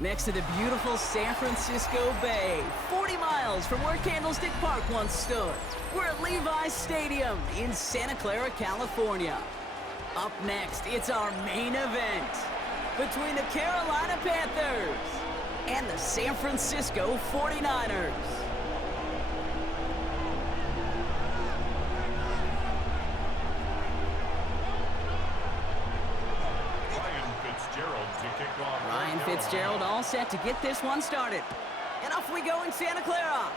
Next to the beautiful San Francisco Bay, 40 miles from where Candlestick Park once stood. We're at Levi's Stadium in Santa Clara, California. Up next, it's our main event between the Carolina Panthers and the San Francisco 49ers. Ryan Fitzgerald all set to get this one started. And off we go in Santa Clara.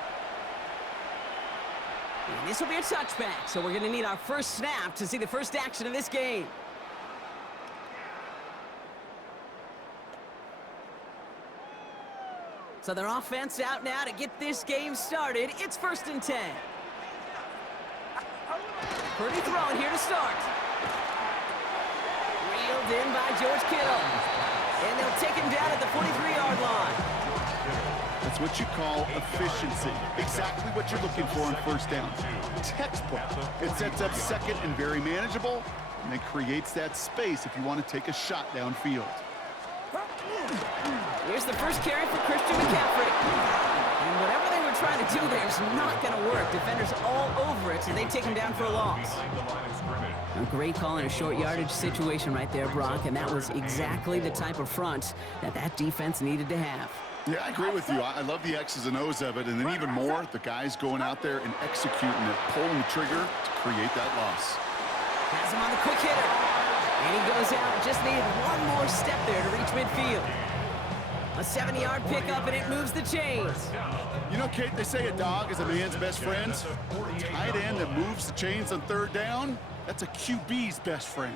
And this will be a touchback, so we're going to need our first snap to see the first action of this game. So their offense out now to get this game started. It's 1st and 10. Purdy throwing here to start. Reeled in by George Kittle. And they'll take him down at the 43-yard line. That's what you call efficiency. Exactly what you're looking for on 1st down. Textbook. It sets up 2nd and very manageable, and it creates that space if you want to take a shot downfield. Here's the first carry for Christian McCaffrey. And whatever they were trying to do there is not going to work. Defenders all over it, and they take him down for a loss. A great call in a short yardage situation right there, Brock, and that was exactly the type of front that defense needed to have. Yeah, I agree with you. I love the X's and O's of it, and then even more, the guys going out there and executing it, pulling the trigger to create that loss. Has him on the quick hitter. And he goes out, just needed one more step there to reach midfield. A 70-yard pickup, and it moves the chains. You know, Kate, they say a dog is a man's best friend. A tight end that moves the chains on 3rd down, that's a QB's best friend.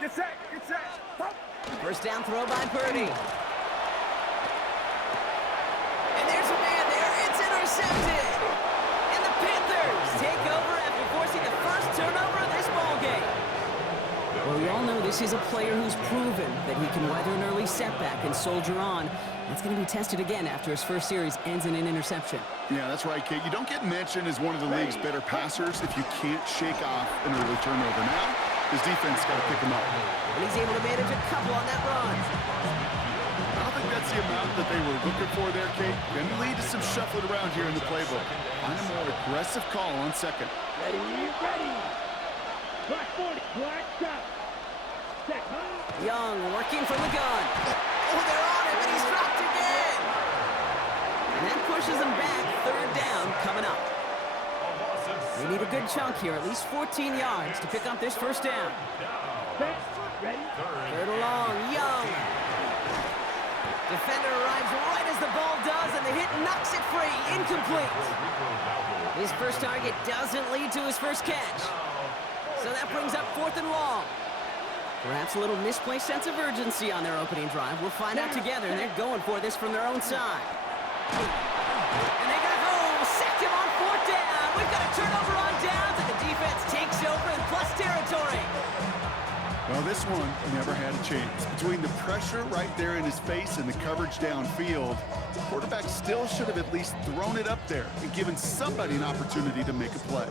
Get set, get set. Pop. First down throw by Purdy. And there's a man there. It's intercepted. And the Panthers take over after forcing the first turnover of this ballgame. Well, we all know this is a player who's proven that he can weather an early setback and soldier on. That's going to be tested again after his first series ends in an interception. Yeah, that's right, Kate. You don't get mentioned as one of the league's better passers if you can't shake off an early turnover. Now, his defense got to pick him up. And he's able to manage a couple on that run. I don't think that's the amount that they were looking for there, Kate. Going to lead to some shuffling around here in the playbook. Find a more aggressive call on 2nd. Ready, ready. Black 40, black stop. Set. Young working from the gun. Oh, they're on him, and he's dropped again. And that pushes him back. 3rd down coming up. They need a good chunk here, at least 14 yards to pick up this 1st down. Ready. 3rd along, Young. Defender arrives right as the ball does, and the hit knocks it free. Incomplete. His first target doesn't lead to his first catch. So that brings up 4th and long. Perhaps a little misplaced sense of urgency on their opening drive. We'll find out together, and they're going for this from their own side. And they got home, sacked him on 4th down. We've got a turnover on downs, and the defense takes over in plus territory. Well, this one never had a chance. Between the pressure right there in his face and the coverage downfield, the quarterback still should have at least thrown it up there and given somebody an opportunity to make a play.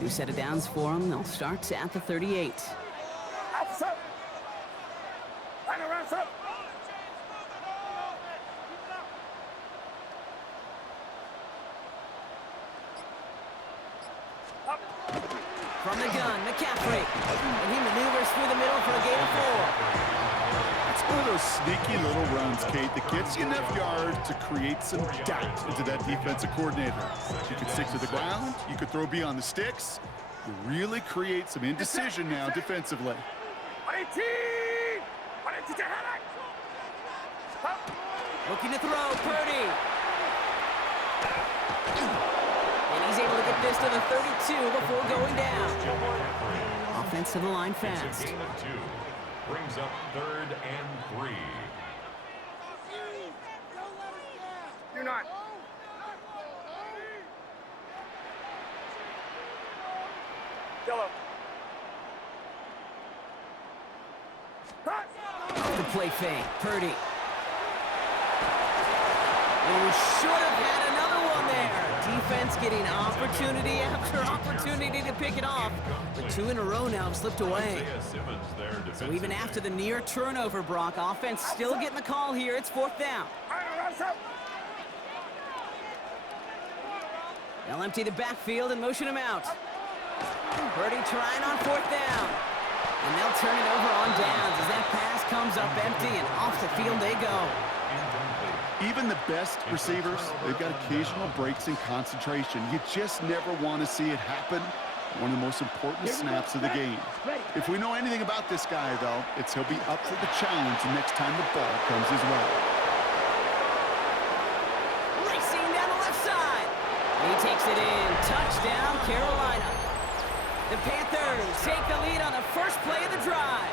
New set of downs for them. They'll start at the 38. Outside. Line around, sir. From the gun, McCaffrey. And he maneuvers through the middle for a gain of 4. It's one of those sneaky little runs, Kate, that gets you enough yards to create some doubt into that defensive coordinator. You can stick to the ground. You could throw beyond the sticks. You really create some indecision now defensively. 118! 118! Looking to throw, Purdy. And he's able to get this to the 32 before going down. Offense to the line fast. Gain of 2 brings up 3rd and 3. Do not. Yellow. Off the play fake, Purdy. Oh, should have had another one there. defense getting opportunity after opportunity to pick it off. But 2 in a row now have slipped away. So even after the near turnover, Brock, offense still getting the call here. It's 4th down. They'll empty the backfield and motion him out. Purdy trying on 4th down. And they'll turn it over on downs as that pass comes up empty and off the field they go. Even the best receivers, they've got occasional breaks in concentration. You just never want to see it happen. One of the most important snaps of the game. If we know anything about this guy, though, it's he'll be up for the challenge the next time the ball comes his way. Racing down the left side. He takes it in. Touchdown, Carolina. The Panthers take the lead on the first play of the drive.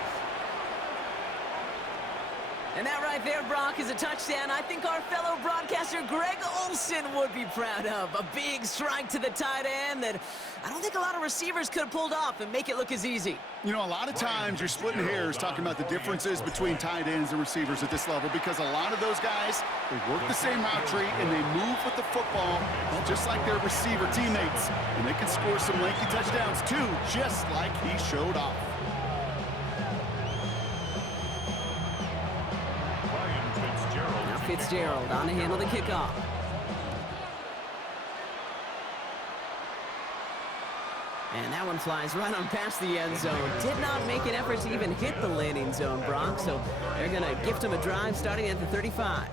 And that right there, Brock, is a touchdown I think our fellow broadcaster Greg Olsen would be proud of. A big strike to the tight end that I don't think a lot of receivers could have pulled off and make it look as easy. You know, a lot of times you're splitting hairs talking about the differences between tight ends and receivers at this level because a lot of those guys, they work the same route tree and they move with the football just like their receiver teammates. And they can score some lengthy touchdowns too, just like he showed off. Fitzgerald on to handle the kickoff. And that one flies right on past the end zone. Did not make an effort to even hit the landing zone, Brock, so they're going to gift him a drive starting at the 35.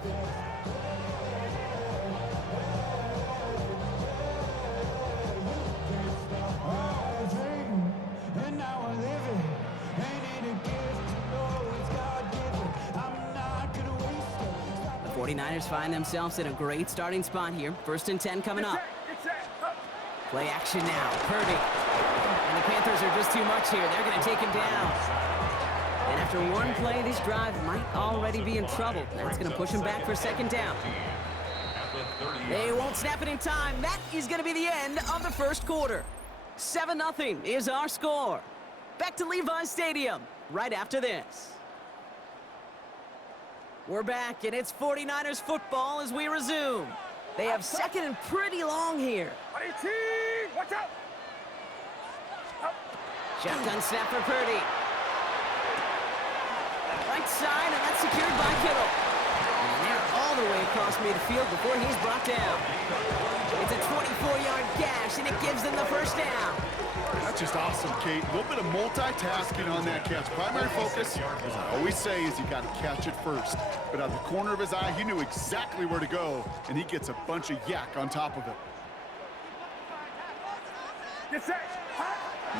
The 49ers find themselves in a great starting spot here. 1st and 10 coming up. Play action now. Purdy. And the Panthers are just too much here. They're going to take him down. And after one play, this drive might already be in trouble. That's going to push him back for 2nd down. They won't snap it in time. That is going to be the end of the first quarter. 7-0 is our score. Back to Levi's Stadium right after this. We're back, and it's 49ers football as we resume. They have 2nd and pretty long here. Watch out! Shotgun snap for Purdy. Right side, and that's secured by Kittle. And they're all the way across midfield before he's brought down. It's a 24-yard gash, and it gives them the 1st down. That's just awesome, Kate. A little bit of multitasking on that catch. Primary focus, as I always say, is you got to catch it first. But out of the corner of his eye, he knew exactly where to go, and he gets a bunch of yak on top of it.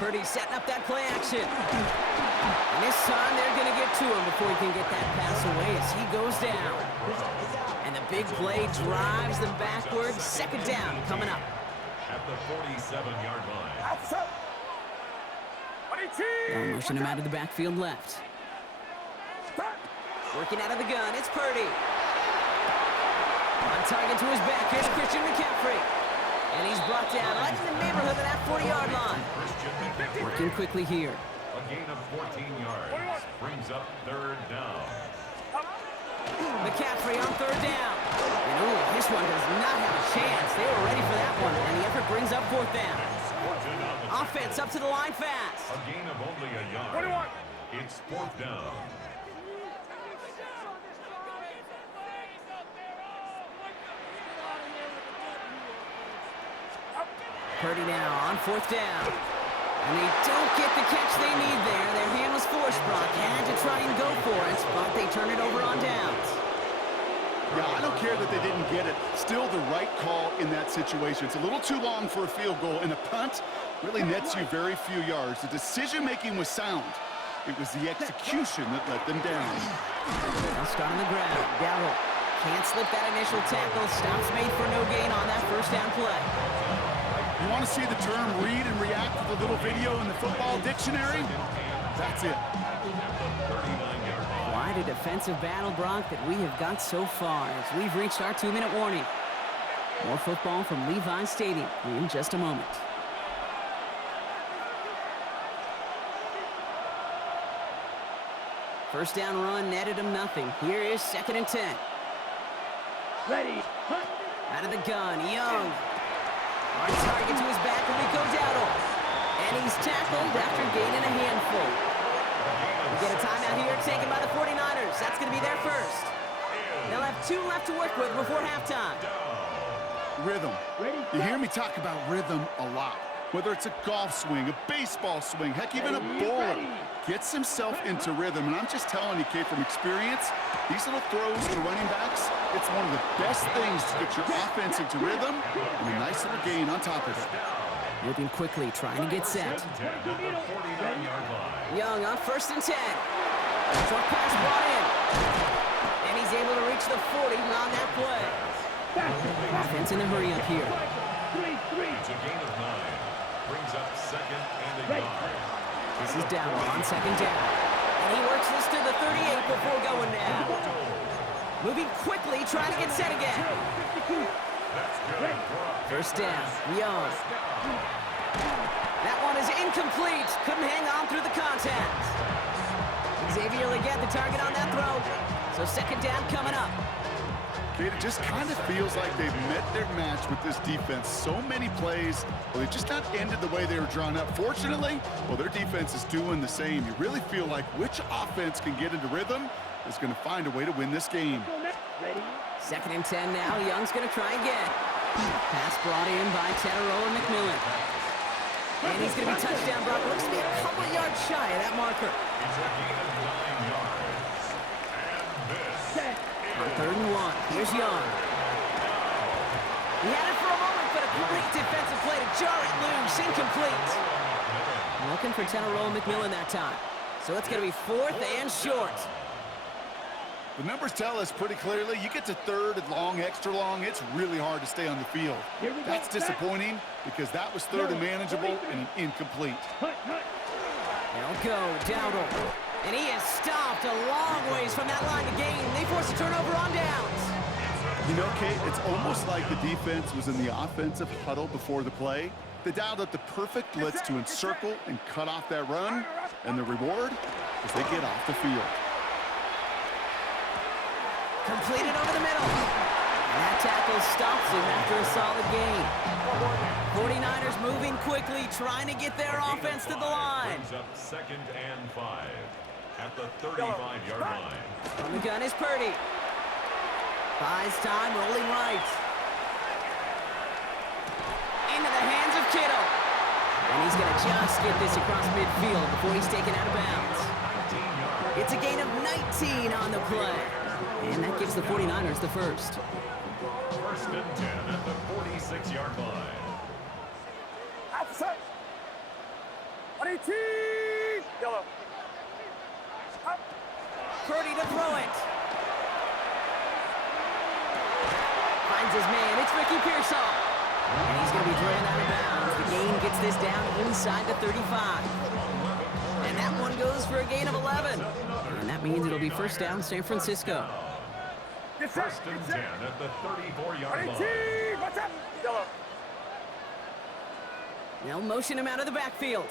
Purdy setting up that play action. And this time they're going to get to him before he can get that pass away as he goes down. And the big play drives them backwards. 2nd down coming up. At the 47-yard line. They'll motion him out of the backfield left. Working out of the gun, it's Purdy. On target to his back, here's Christian McCaffrey. And he's brought down right in the neighborhood of that 40-yard line. Working quickly here. A gain of 14 yards brings up 3rd down. McCaffrey on 3rd down. And ooh, this one does not have a chance. They were ready for that one, and the effort brings up 4th down. Offense up to the line fast. A gain of only a yard. It's 4th down. Purdy now on 4th down. And they don't get the catch they need there. Their hand was forced, Brock. Had to try and go for it, but they turn it over on downs. Yeah, I don't care that they didn't get it. Still the right call in that situation. It's a little too long for a field goal, and a punt really nets you very few yards. The decision-making was sound. It was the execution that let them down. They'll start on the ground. Darrell can't slip that initial tackle. Stops made for no gain on that 1st down play. You want to see the term read and react with a little video in the football dictionary? That's it. Quite a defensive battle, Brock, that we have got so far as we've reached our 2-minute warning. More football from Levi's Stadium in just a moment. First down run netted him nothing. Here is 2nd and 10. Ready. Out of the gun, Young. On target to his back will be Dowdle. And he's tackled after gaining a handful. We get a timeout here taken by the 49ers. That's going to be their first. They'll have 2 left to work with before halftime. Rhythm. You hear me talk about rhythm a lot. Whether it's a golf swing, a baseball swing, heck, even a bowler gets himself into rhythm. And I'm just telling you, Kate, from experience, these little throws to running backs, it's one of the best things to get your offense into rhythm and a nice little gain on top of it. Moving quickly, trying to get set. Young on 1st and 10. Short pass brought in. And he's able to reach the 40 on that play. Offense in the hurry up here. It's a gain of 9. Brings up 2nd and a yard. This is down on 2nd down. And he works this to the 38 before going down. Moving quickly, trying to get set again. First down, Young. That one is incomplete. Couldn't hang on through the contact. Xavier Legette, the target on that throw. So 2nd down coming up. Kate, it just kind of feels like they've met their match with this defense. So many plays, well, they just not ended the way they were drawn up. Fortunately, well, their defense is doing the same. You really feel like which offense can get into rhythm is going to find a way to win this game. 2nd and 10 now. Young's going to try again. Pass brought in by Teteroa McMillan. And he's going to be touchdown blocked. Looks to be a couple yards shy of that marker. It's a gain of 9 yards. And this On 3rd and 1, here's Young. He had it for a moment, but a great defensive play to jar it loose. Incomplete. Looking for Teteroa McMillan that time. So it's going to be 4th and short. The numbers tell us pretty clearly, you get to 3rd and long, extra long, it's really hard to stay on the field. That's disappointing because that was 3rd and manageable and an incomplete. They'll go, Dowdle. And he is stopped a long ways from that line to gain. They force a turnover on downs. You know, Kate, it's almost like the defense was in the offensive huddle before the play. They dialed up the perfect blitz to encircle and cut off that run. And the reward is they get off the field. Completed over the middle. And that tackle stops him after a solid gain. 49ers moving quickly, trying to get their offense to the line. brings up 2nd and 5 at the 35-yard line. On the gun is Purdy. Buys time, rolling right. Into the hands of Kittle. And he's going to just get this across midfield before he's taken out of bounds. It's a gain of 19 on the play. And that gives the 49ers the first. 1st and 10 at the 46-yard line. Outside. 18. Yellow. Up. Purdy to throw it. Finds his man. It's Ricky Pearsall. And he's going to be drawn out of bounds. The gain gets this down inside the 35. And that one goes for a gain of 11. And that means it'll be 1st down, San Francisco. 1st and 10 at the 34-yard line. 18. What's up? Yellow. They'll motion him out of the backfield.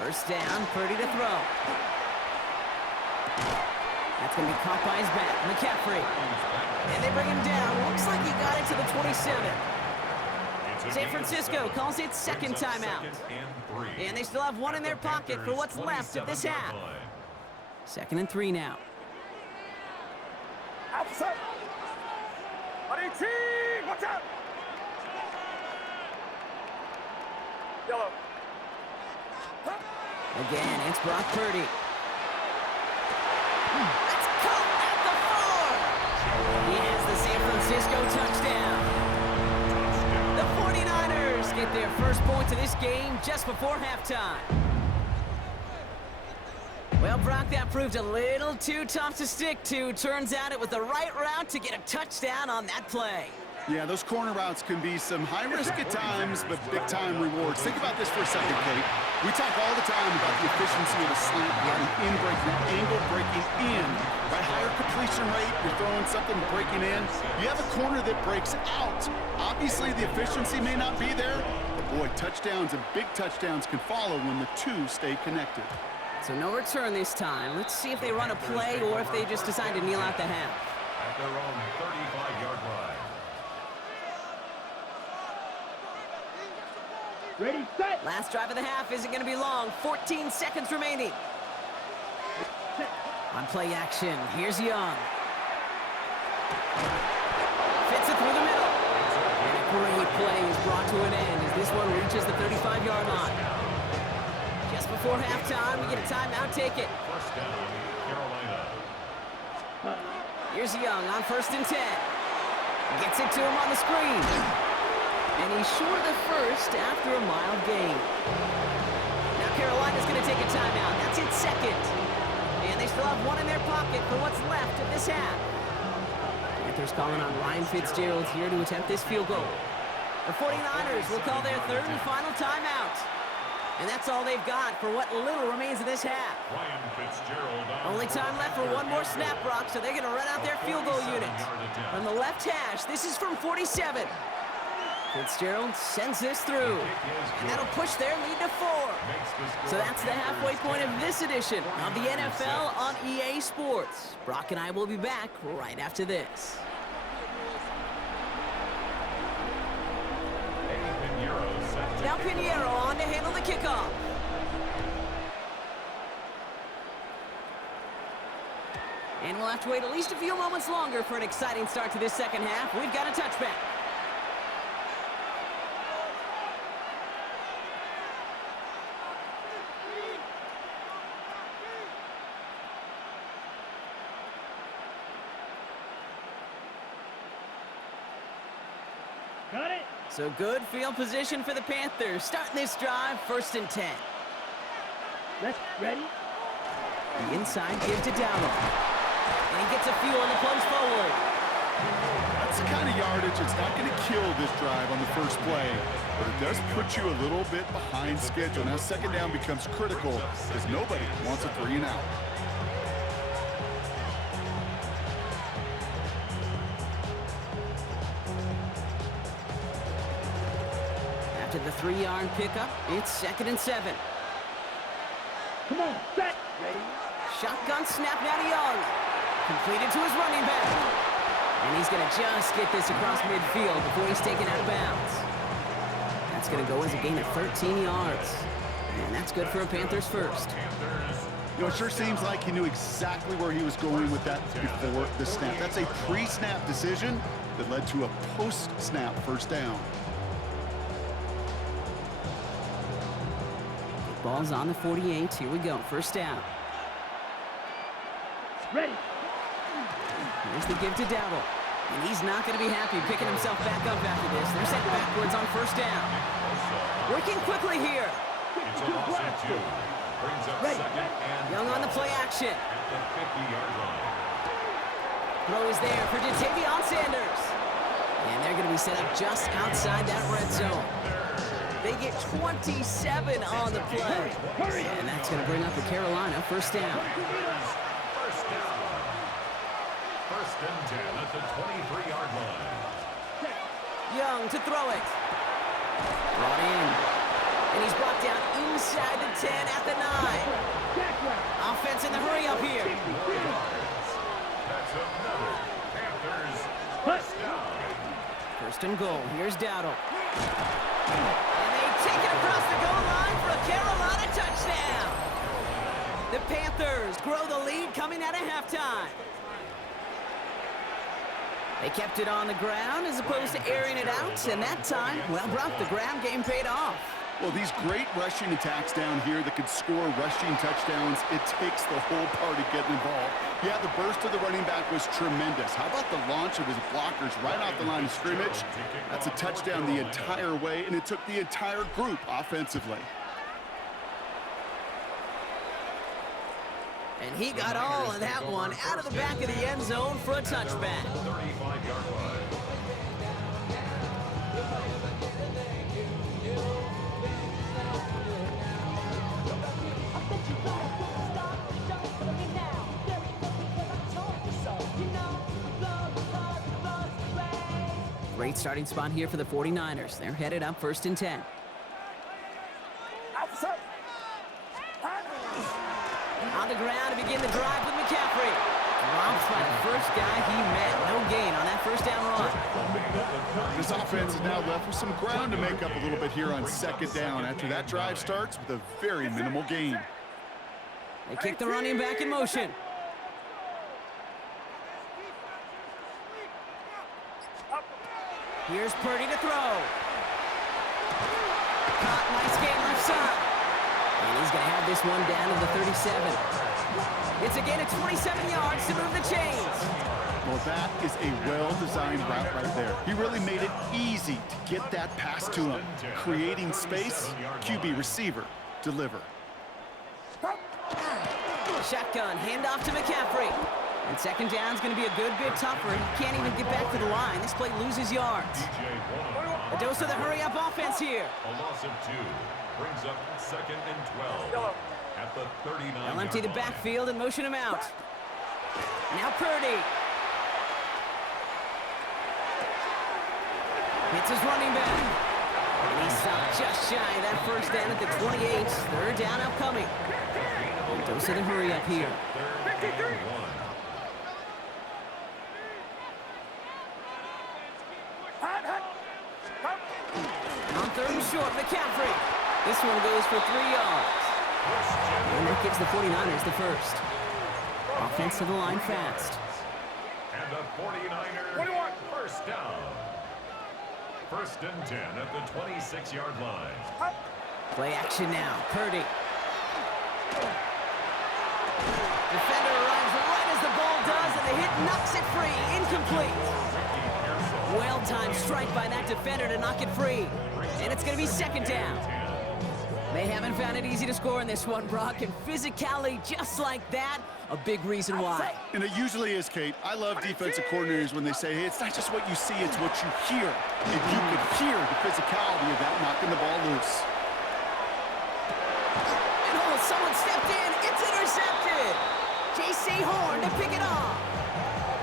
1st down, Purdy to throw. That's going to be caught by his back, McCaffrey. And they bring him down. Looks like he got it to the 27. San Francisco calls it 2nd timeout. And they still have one in their pocket for what's left of this half. 2nd and 3 now. Outside. 18. What's up? Yellow. Again, it's Brock Purdy. That's caught at the 4. He has the San Francisco touchdown. The 49ers get their first points of this game just before halftime. Well, Brock, that proved a little too tough to stick to. Turns out it was the right route to get a touchdown on that play. Yeah, those corner routes can be some high risk at times, but big-time rewards. Think about this for a second, Kate. We talk all the time about the efficiency of a slant route, in breaking, angle breaking in. By higher completion rate, you're throwing something breaking in. You have a corner that breaks out. Obviously, the efficiency may not be there, but boy, touchdowns and big touchdowns can follow when the two stay connected. So no return this time. Let's see if they run a play or if they just decide to kneel out the half. At their own 35-yard line. Ready, set. Last drive of the half isn't going to be long. 14 seconds remaining. On play action, here's Young. Fits it through the middle. And a great play is brought to an end as this one reaches the 35-yard line. Just before halftime, we get a timeout. Take it. First down, Carolina. Here's Young on 1st and 10. Gets it to him on the screen. And he's short of the first after a mild gain. Now Carolina's going to take a timeout. That's its second. And they still have one in their pocket for what's left of this half. Panthers calling on Ryan Fitzgerald here to attempt this field goal. The 49ers will call their third and final timeout. And that's all they've got for what little remains of this half. Ryan Fitzgerald. Only time left for one more snap, Brock, so they're going to run out their field goal unit. From the left hash, this is from 47. Fitzgerald sends this through. And that'll push their lead to 4. So that's the halfway point of this edition of the NFL on EA Sports. Brock and I will be back right after this. Now Pinheiro on to handle the kickoff. And we'll have to wait at least a few moments longer for an exciting start to this second half. We've got a touchback. Got it. So good field position for the Panthers. Starting this drive, 1st and 10. Let's ready. The inside give to Dowdle. And he gets a few on the plunge forward. That's the kind of yardage that's not going to kill this drive on the first play, but it does put you a little bit behind schedule. Now second down becomes critical because nobody wants a 3 and out. After the 3-yard pickup, it's 2nd and 7. Come on, set. Ready. Shotgun snap now to Young. Completed to his running back. And he's going to just get this across midfield before he's taken out of bounds. That's going to go as a gain of 13 yards. And that's good for a Panthers first. You know, it sure seems like he knew exactly where he was going with that before the snap. That's a pre-snap decision that led to a post-snap first down. Ball's on the 48. Here we go. First down. Ready. Here's the give to Dowdle. And he's not going to be happy picking himself back up after this. They're sent backwards on first down. Working quickly here. It's a loss of 2. Brings up second and Young on the play action. at the 50-yard line. Throw is there for Jatavion Sanders. And they're going to be set up just outside that red zone. They get 27 on the play. And that's going to bring up the Carolina first down. First down. 1st and 10 at the 23-yard line. Young to throw it. Brought in. And he's brought down inside the 10 at the 9. Offense in the hurry up here. That's another Panthers first down. 1st and goal. Here's Dowdle. And they take it across the goal line for a Carolina touchdown. The Panthers grow the lead coming out of halftime. They kept it on the ground as opposed to airing it out, and that time, well, Brock, the ground game paid off. Well, these great rushing attacks down here that could score rushing touchdowns, it takes the whole party getting involved. Yeah, the burst of the running back was tremendous. How about the launch of his blockers right off the line of scrimmage? That's a touchdown the entire way, and it took the entire group offensively. And he got all of that one out of the back of the end zone for a touchback. 35-yard line. Great starting spot here for the 49ers. They're headed up 1st and 10. On the ground to begin the drive with McCaffrey. Drops by the first guy he met. No gain on that first down run. This offense is now left with some ground to make up a little bit here on second down after that drive starts with a very minimal gain. They kick the running back in motion. Here's Purdy to throw. Caught, nice game left side. And he's going to have this one down to the 37. It's a gain of 27 yards to move the chains. Well, that is a well-designed route right there. He really made it easy to get that pass to him. Creating space, QB receiver, deliver. Shotgun, handoff to McCaffrey. And second down's going to be a good bit tougher. He can't even get back to the line. This play loses yards. A dose of the hurry-up offense here. A loss of 2 brings up second and 12 at the 39. They'll empty the backfield and motion him out. Now Purdy. Hits his running back. And he stopped just shy of that first down at the 28. Third down upcoming. A dose of the hurry-up here. On third and short, McCaffrey. This one goes for 3 yards. And that gives the 49ers the first. Offense to the line fast. And the 49ers first down. First and 10 at the 26-yard line. Play action now. Purdy. Defender arrives right as the ball does, and the hit knocks it free. Incomplete. Well-timed strike by that defender to knock it free. And it's going to be second down. They haven't found it easy to score in this one, Brock, and physicality just like that, a big reason why. And it usually is, Kate. I love defensive coordinators when they say, hey, it's not just what you see, it's what you hear. And you can hear the physicality of that knocking the ball loose. And oh, someone stepped in. It's intercepted. J.C. Horn to pick it off.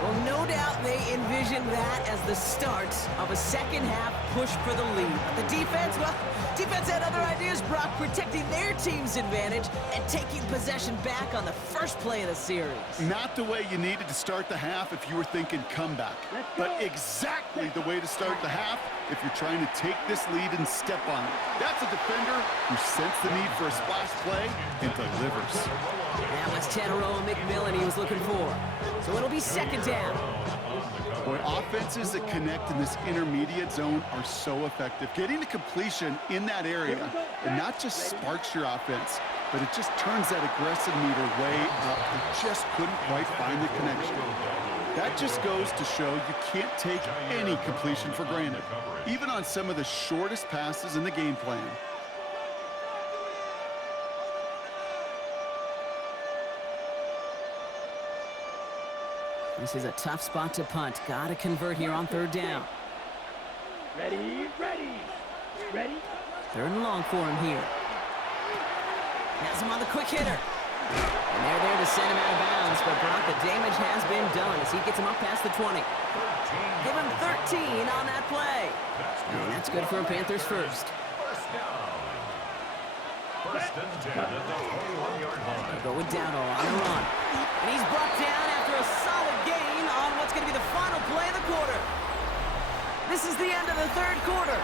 Well, no doubt they envisioned that as the start of a second-half push for the lead. But the defense, well, defense had other ideas, Brock, protecting their team's advantage and taking possession back on the first play of the series. Not the way you needed to start the half if you were thinking comeback, but exactly the way to start the half if you're trying to take this lead and step on it. That's a defender who sensed the need for a splash play and delivers. That was Teteroa McMillan he was looking for. So it'll be second down. Boy, offenses that connect in this intermediate zone are so effective. Getting to completion in that area, and not just sparks your offense, but it just turns that aggressive meter way up. It just couldn't quite find the connection. That just goes to show you can't take any completion for granted, even on some of the shortest passes in the game plan. This is a tough spot to punt. Got to convert here on third down. Ready, ready, ready. Third and long for him here. Has him on the quick hitter. And they're there to send him out of bounds, but Brock, the damage has been done as he gets him up past the 20. Give him 13 on that play. And that's good for a Panthers first. First down. First and 10 at the 21-yard line. They go with Dowdle on the run. And he's brought down after a solid gain on what's going to be the final play of the quarter. This is the end of the third quarter.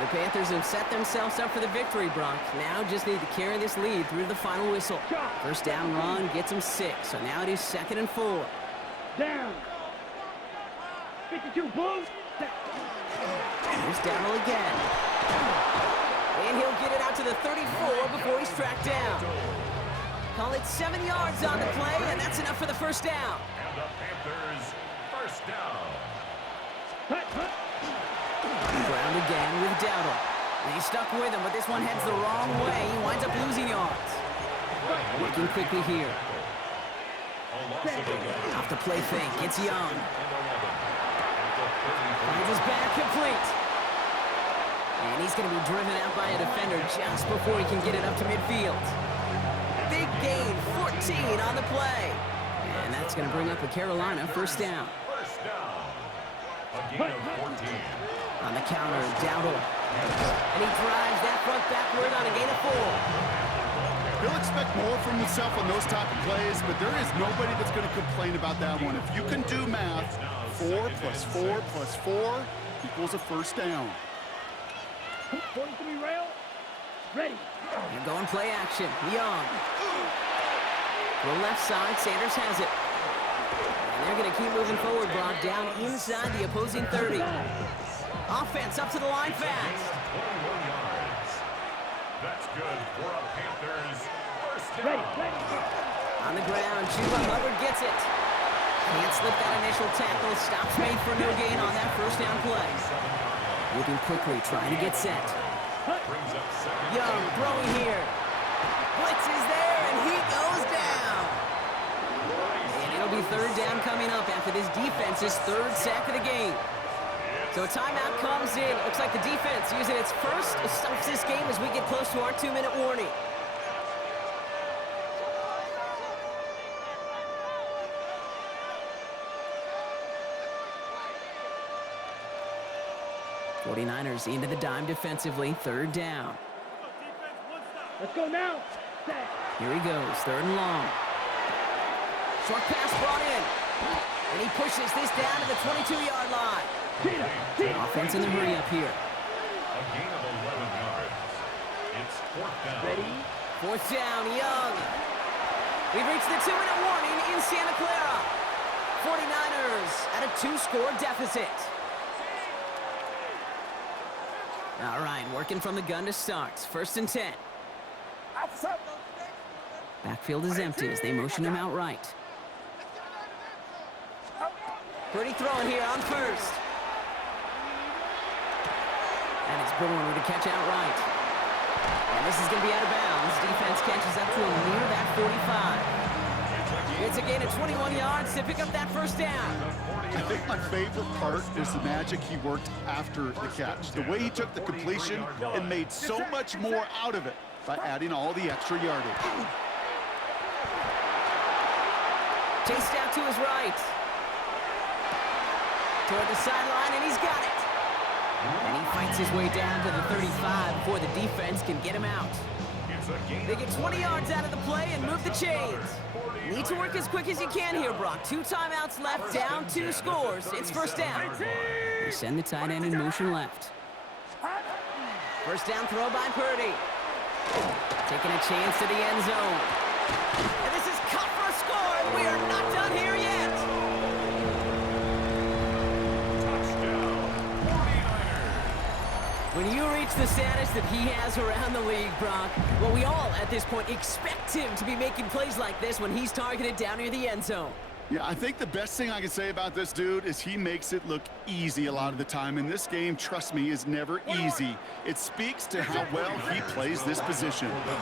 The Panthers have set themselves up for the victory, Brock. Now just need to carry this lead through the final whistle. First down run gets them 6, so now it is 2nd and 4. Down. 52, boom. Here's Dowdle again. And he'll get it out to the 34 before he's tracked down. Call it 7 yards on the play, and that's enough for the first down. And the Panthers first down. Ground again with Dowdle. And he's stuck with him, but this one heads the wrong way. He winds up losing yards. Working quickly here. Off the play fake, it's Young. Finds his back complete. And he's going to be driven out by a defender just before he can get it up to midfield. Big gain, 14 on the play. And that's going to bring up a Carolina first down. First down. A gain of 14. On the counter, Dowdle. And he drives that front backward on a gain of 4. He'll expect more from himself on those type of plays, but there is nobody that's going to complain about that one. If you can do math, 4 + 4 + 4 equals a first down. 43 rail. Ready. You're going play action. Young. To the left side, Sanders has it. And they're going to keep moving forward, Brock, down inside the opposing 30. Offense up to the line fast. 21 yards. That's good for a Panthers first down. Ready. On the ground, Chuba Hubbard gets it. Can't slip that initial tackle. Stops made for no gain on that first down play. Moving quickly, trying to get set. Brings up second. Young throwing here. Blitz is there, and he goes down. And it'll be third down coming up after this defense's third sack of the game. So a timeout comes in. Looks like the defense using its first stops this game as we get close to our 2-minute warning. '49ers into the dime defensively, third down. Let's go now. Set. Here he goes, third and long. Short pass brought in. And he pushes this down to the 22-yard line. Offense in the hurry up here. A gain of 11 yards. It's fourth down. Ready. Fourth down, Young. We've reached the 2-minute warning in Santa Clara. 49ers at a 2-score deficit. All right, working from the gun to start. First and 10. Backfield is empty as they motion him out right. Pretty throwing here on first. And it's Bourne with a catch out right. And this is going to be out of bounds. Defense catches up to him near that 45. It's a gain of 21 yards to pick up that first down. I think my favorite part is the magic he worked after the catch. The way he took the completion and made so much more out of it by adding all the extra yardage. Chased out to his right. Toward the sideline, and he's got it. And he fights his way down to the 35 before the defense can get him out. They get 20 yards out of the play and move the chains. Need to work as quick as you can here, Brock. 2 timeouts left, down 2 scores. It's first down. They send the tight end in motion left. First down throw by Purdy. Taking a chance to the end zone. And this is cut for a score, and we are not done here yet. When you reach the status that he has around the league, Brock, well, we all at this point expect him to be making plays like this when he's targeted down near the end zone. Yeah, I think the best thing I can say about this dude is he makes it look easy a lot of the time. And this game, trust me, is never easy. It speaks to how well he plays this position. To throw,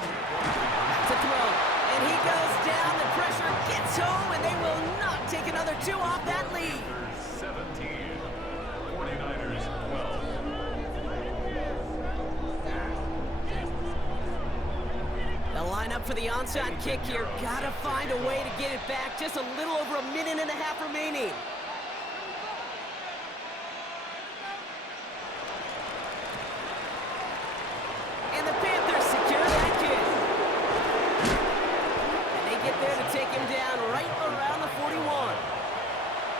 and he goes down. The pressure gets home, and they will not take another 2 off that lead. 17. 49ers 12. They'll line up for the onside kick here. Gotta find a way to get it back. Just a little over a minute and a half remaining. And the Panthers secure that kick. And they get there to take him down right around the 41.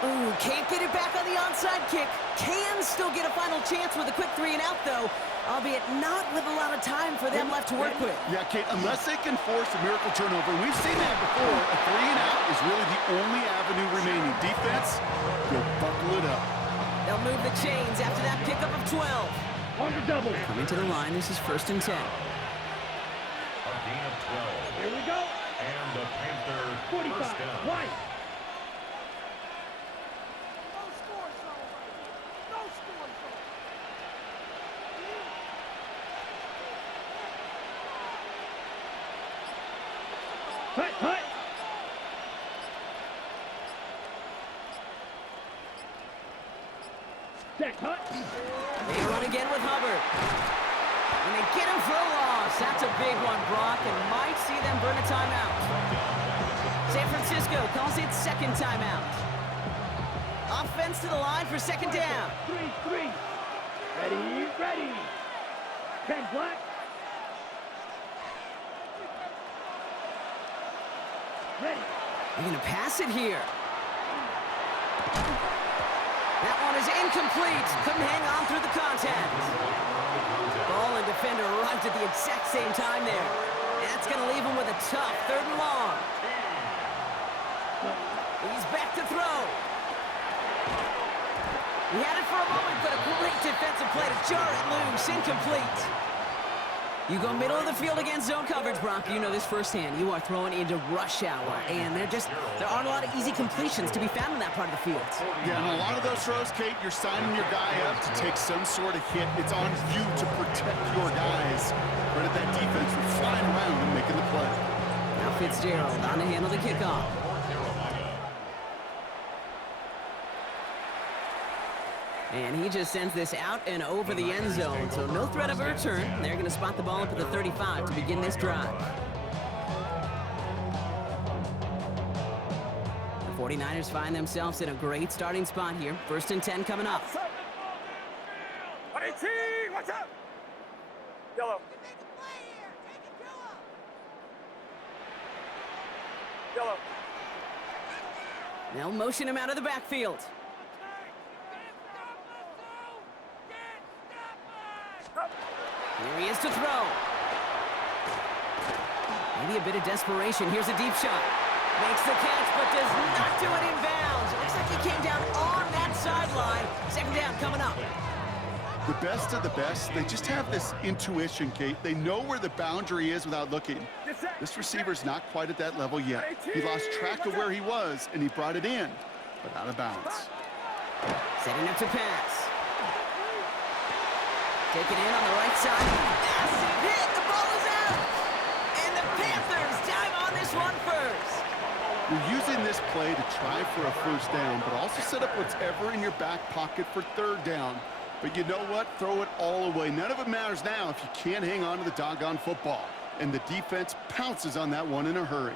Ooh, can't get it back on the onside kick. Can still get a final chance with a quick 3 and out, though. Albeit not with a lot of time for them left to work with. Yeah, Kate, unless they can force a miracle turnover, and we've seen that before, a 3 and out is really the only avenue remaining. Defense, you'll buckle it up. They'll move the chains after that pickup of 12. On the double. Coming to the line, this is first and 10. A gain of 12. Here we go. And the Panther 45. first down. White. Hut. Set, hut. They run again with Hubbard. And they get him for a loss. That's a big one, Brock, and might see them burn a timeout. San Francisco calls it second timeout. Offense to the line for second down. 3. Ready. 10 black. Ready. They're going to pass it here. That one is incomplete. Couldn't hang on through the contact. Ball and defender arrived at the exact same time there. That's going to leave him with a tough 3rd and long. He's back to throw. He had it for a moment, but a great defensive play to jar it loose. Incomplete. You go middle of the field against zone coverage, Brock. You know this firsthand. You are throwing into rush hour, and there aren't a lot of easy completions to be found in that part of the field. Yeah, and a lot of those throws, Kate, you're signing your guy up to take some sort of hit. It's on you to protect your guys. Credit that defense for flying around and making the play. Now Fitzgerald on to handle the kickoff. And he just sends this out and over the end zone, so no threat of a return. They're going to spot the ball up at the 35 to begin this drive. The 49ers find themselves in a great starting spot here. 1st and 10 coming up. What's up? Yellow. Yellow. They'll motion him out of the backfield. Here he is to throw. Maybe a bit of desperation. Here's a deep shot. Makes the catch, but does not do it in bounds. It looks like he came down on that sideline. 2nd down coming up. The best of the best, they just have this intuition, Kate. They know where the boundary is without looking. This receiver's not quite at that level yet. He lost track of where he was, and he brought it in, but out of bounds. Setting up to pass. Taken in on the right side. Massive hit. The ball is out. And the Panthers dive on this one first. You're using this play to try for a 1st down, but also set up whatever in your back pocket for 3rd down. But you know what? Throw it all away. None of it matters now if you can't hang on to the doggone football. And the defense pounces on that one in a hurry.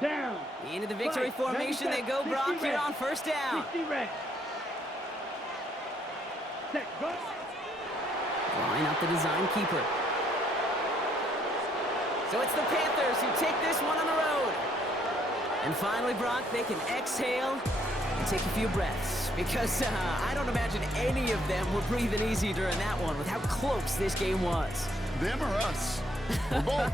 Down. Into the victory formation they go, Brock, here on 1st down. 60 red. Set, go. Line up the design keeper. So it's the Panthers who take this one on the road. And finally, Brock, they can exhale and take a few breaths. Because I don't imagine any of them were breathing easy during that one with how close this game was. Them or us? Or both?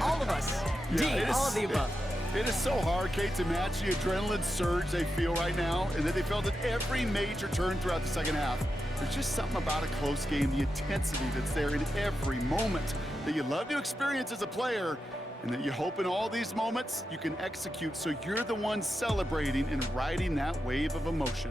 All of us. Yeah, all of the above. It is so hard, Kate, to match the adrenaline surge they feel right now, and that they felt at every major turn throughout the 2nd half. There's just something about a close game, the intensity that's there in every moment that you love to experience as a player, and that you hope in all these moments you can execute so you're the one celebrating and riding that wave of emotion.